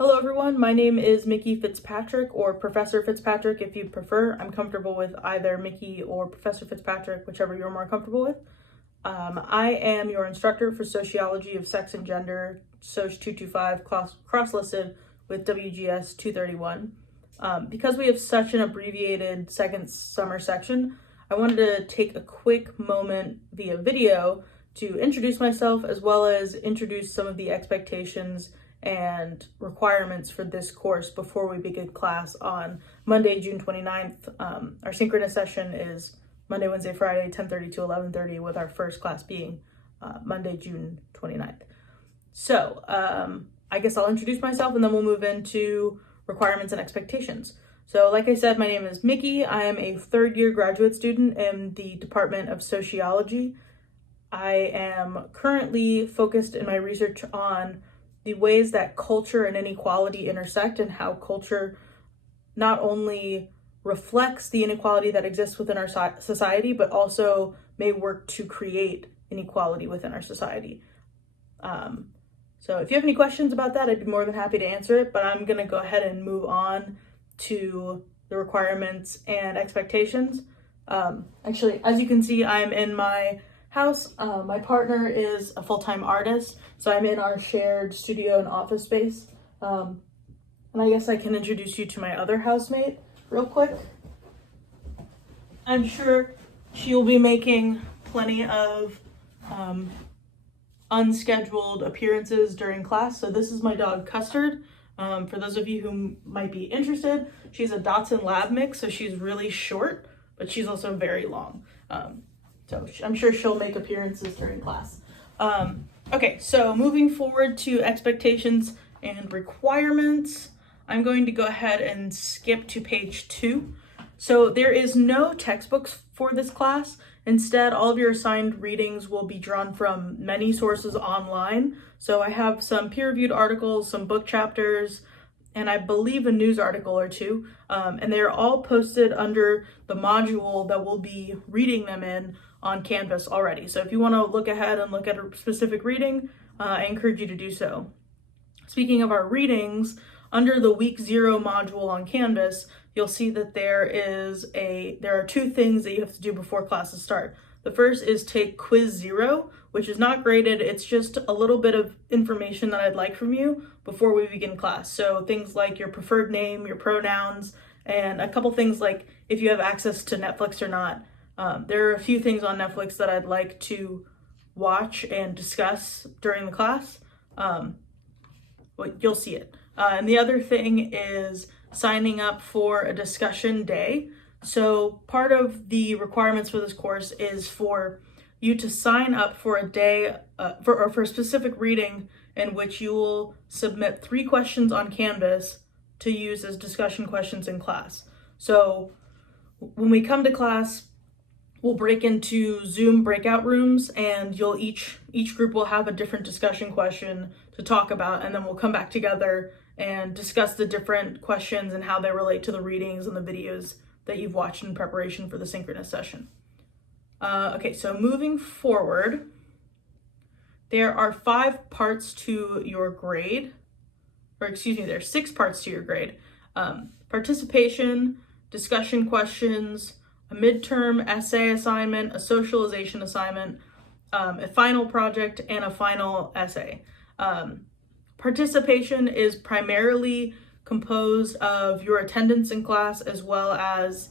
Hello everyone, my name is Mickey Fitzpatrick, or Professor Fitzpatrick if you prefer. I'm comfortable with either Mickey or Professor Fitzpatrick, whichever you're more comfortable with. I am your instructor for Sociology of Sex and Gender, Soc 225, cross-listed with WGS 231. Because we have such an abbreviated second summer section, I wanted to take a quick moment via video to introduce myself as well as introduce some of the expectations and requirements for this course before we begin class on Monday, June 29th. Our synchronous session is Monday, Wednesday, Friday, 10:30 to 11:30, with our first class being Monday, June 29th. So I guess I'll introduce myself and then we'll move into requirements and expectations. So like I said, my name is Mickey. I am a third-year graduate student in the Department of Sociology. I am currently focused in my research on the ways that culture and inequality intersect, and how culture not only reflects the inequality that exists within our society, but also may work to create inequality within our society. So if you have any questions about that, I'd be more than happy to answer it, but I'm gonna go ahead and move on to the requirements and expectations. Actually, as you can see, I'm in my house. My partner is a full-time artist, so I'm in our shared studio and office space. And I guess I can introduce you to my other housemate real quick. I'm sure she'll be making plenty of unscheduled appearances during class. So this is my dog Custard. For those of you who might be interested, she's a Dachshund Lab mix, so she's really short, but she's also very long. So I'm sure she'll make appearances during class. Okay, so moving forward to expectations and requirements, I'm going to go ahead and skip to page 2. So there is no textbooks for this class. Instead, all of your assigned readings will be drawn from many sources online. So I have some peer-reviewed articles, some book chapters, and I believe a news article or two. And they're all posted under the module that we'll be reading them in on Canvas already. So if you want to look ahead and look at a specific reading, I encourage you to do so. Speaking of our readings, under the week 0 module on Canvas, you'll see that there are 2 things that you have to do before classes start. The first is take quiz 0, which is not graded. It's just a little bit of information that I'd like from you before we begin class. So things like your preferred name, your pronouns, and a couple things like if you have access to Netflix or not. There are a few things on Netflix that I'd like to watch and discuss during the class. Well, you'll see it. And the other thing is signing up for a discussion day. So part of the requirements for this course is for you to sign up for a day for a specific reading in which you will submit 3 questions on Canvas to use as discussion questions in class. So when we come to class, we'll break into Zoom breakout rooms, and each group will have a different discussion question to talk about, and then we'll come back together and discuss the different questions and how they relate to the readings and the videos that you've watched in preparation for the synchronous session. Okay, so moving forward, there are 5 parts to your grade, there's 6 parts to your grade. Participation, discussion questions, a midterm essay assignment, a socialization assignment, a final project, and a final essay. Participation is primarily composed of your attendance in class, as well as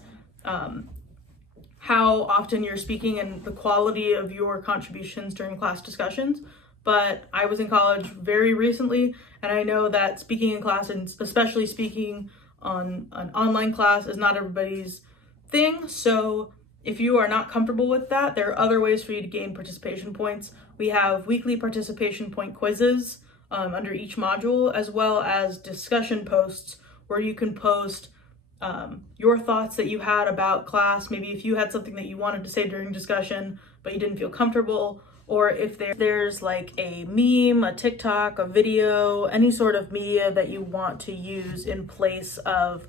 how often you're speaking and the quality of your contributions during class discussions. But I was in college very recently, and I know that speaking in class, and especially speaking on an online class, is not everybody's thing. So if you are not comfortable with that, there are other ways for you to gain participation points. We have weekly participation point quizzes under each module, as well as discussion posts where you can post your thoughts that you had about class. Maybe if you had something that you wanted to say during discussion but you didn't feel comfortable, or if there's like a meme, a TikTok, a video, any sort of media that you want to use in place of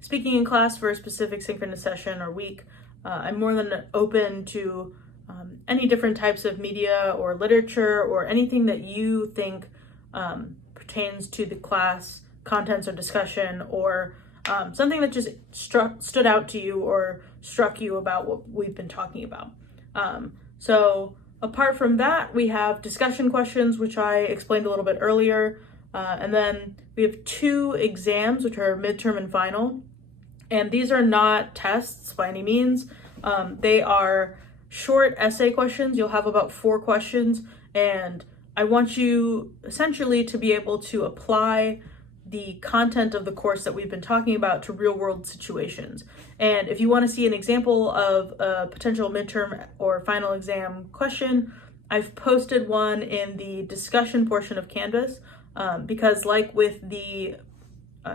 speaking in class for a specific synchronous session or week. I'm more than open to any different types of media or literature or anything that you think pertains to the class contents or discussion, or something that just stood out to you or struck you about what we've been talking about. So apart from that, we have discussion questions, which I explained a little bit earlier. And then we have 2 exams, which are midterm and final. And these are not tests by any means. They are short essay questions. You'll have about 4 questions. And I want you essentially to be able to apply the content of the course that we've been talking about to real world situations. And if you want to see an example of a potential midterm or final exam question, I've posted one in the discussion portion of Canvas, because like with the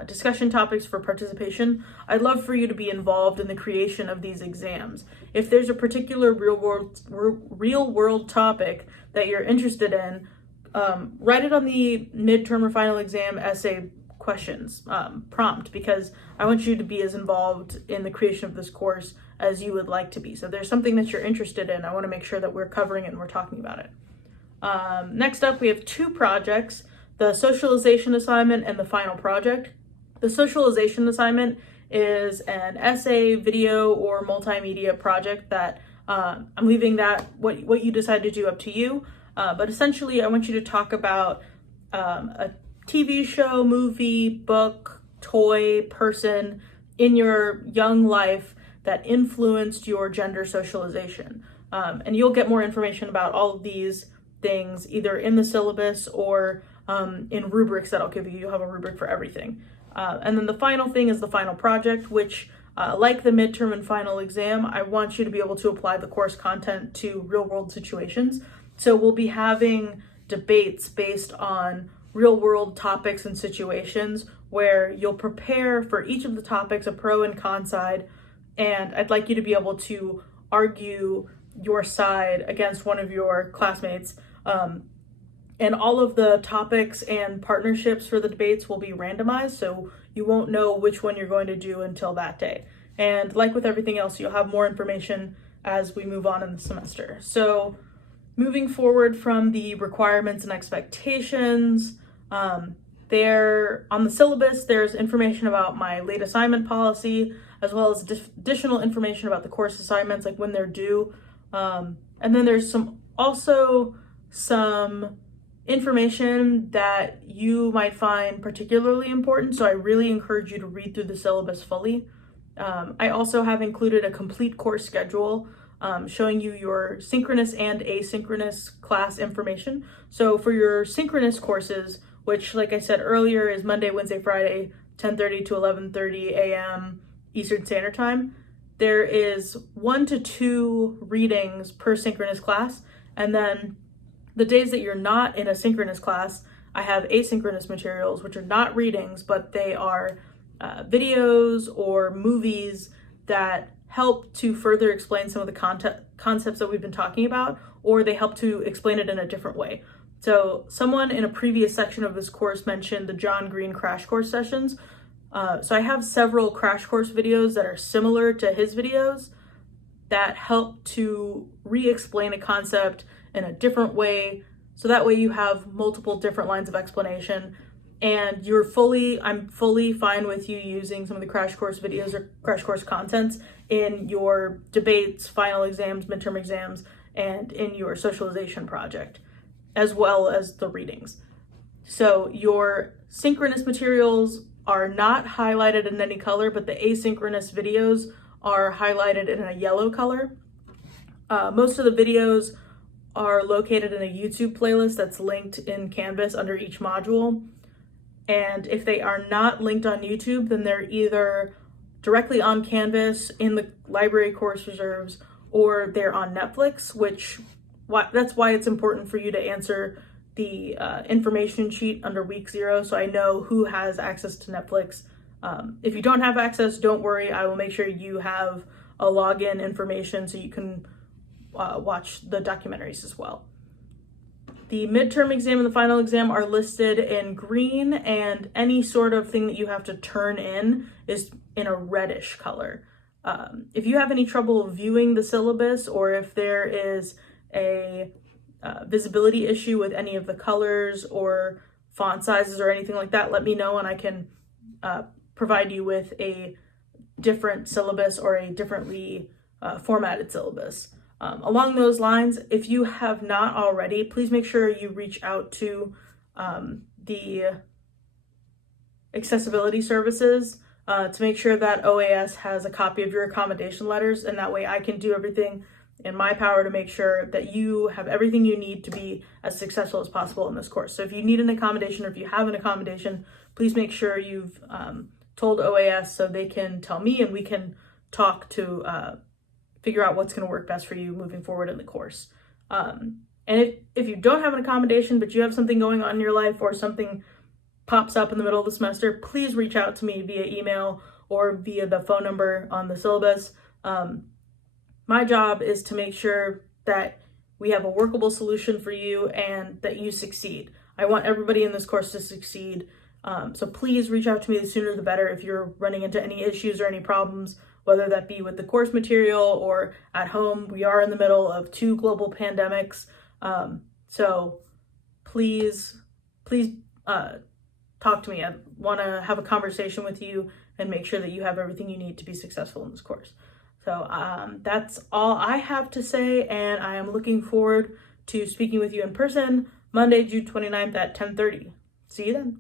discussion topics for participation, I'd love for you to be involved in the creation of these exams. If there's a particular real world topic that you're interested in, write it on the midterm or final exam essay questions prompt, because I want you to be as involved in the creation of this course as you would like to be. So if there's something that you're interested in, I want to make sure that we're covering it and we're talking about it. Next up, we have 2 projects, the socialization assignment and the final project. The socialization assignment is an essay, video, or multimedia project that I'm leaving that what you decide to do up to you. But essentially, I want you to talk about a TV show, movie, book, toy, person in your young life that influenced your gender socialization. And you'll get more information about all of these things either in the syllabus or in rubrics that I'll give you. You'll have a rubric for everything. And then the final thing is the final project, which like the midterm and final exam, I want you to be able to apply the course content to real world situations. So we'll be having debates based on real world topics and situations where you'll prepare for each of the topics, a pro and con side, and I'd like you to be able to argue your side against one of your classmates. And all of the topics and partnerships for the debates will be randomized, so you won't know which one you're going to do until that day. And like with everything else, you'll have more information as we move on in the semester. So moving forward from the requirements and expectations, there on the syllabus, there's information about my late assignment policy, as well as additional information about the course assignments, like when they're due. And then there's also some information that you might find particularly important. So I really encourage you to read through the syllabus fully. I also have included a complete course schedule showing you your synchronous and asynchronous class information. So for your synchronous courses, which like I said earlier is Monday, Wednesday, Friday, 10:30 to 11:30 a.m. Eastern Standard Time, there is 1 to 2 readings per synchronous class. And then the days that you're not in a synchronous class, I have asynchronous materials, which are not readings, but they are videos or movies that help to further explain some of the concepts that we've been talking about, or they help to explain it in a different way. So someone in a previous section of this course mentioned the John Green crash course sessions. So I have several crash course videos that are similar to his videos that help to re-explain a concept in a different way. So that way you have multiple different lines of explanation, and I'm fully fine with you using some of the crash course videos or crash course contents in your debates, final exams, midterm exams, and in your socialization project, as well as the readings. So your synchronous materials are not highlighted in any color, but the asynchronous videos are highlighted in a yellow color. Most of the videos are located in a YouTube playlist that's linked in Canvas under each module. And if they are not linked on YouTube, then they're either directly on Canvas in the library course reserves, or they're on Netflix, that's why it's important for you to answer the information sheet under week 0, so I know who has access to Netflix. If you don't have access, don't worry. I will make sure you have a login information so you can watch the documentaries as well. The midterm exam and the final exam are listed in green, and any sort of thing that you have to turn in is in a reddish color. If you have any trouble viewing the syllabus, or if there is a visibility issue with any of the colors, or font sizes or anything like that, let me know and I can provide you with a different syllabus or a differently formatted syllabus. Along those lines, if you have not already, please make sure you reach out to the accessibility services to make sure that OAS has a copy of your accommodation letters, and that way I can do everything in my power to make sure that you have everything you need to be as successful as possible in this course. So if you need an accommodation or if you have an accommodation, please make sure you've told OAS so they can tell me and we can talk to figure out what's going to work best for you moving forward in the course. And if you don't have an accommodation, but you have something going on in your life or something pops up in the middle of the semester, please reach out to me via email or via the phone number on the syllabus. My job is to make sure that we have a workable solution for you and that you succeed. I want everybody in this course to succeed. So please reach out to me, the sooner the better if you're running into any issues or any problems, whether that be with the course material or at home. We are in the middle of 2 global pandemics. So please talk to me. I want to have a conversation with you and make sure that you have everything you need to be successful in this course. So that's all I have to say, and I am looking forward to speaking with you in person Monday, June 29th at 10:30. See you then.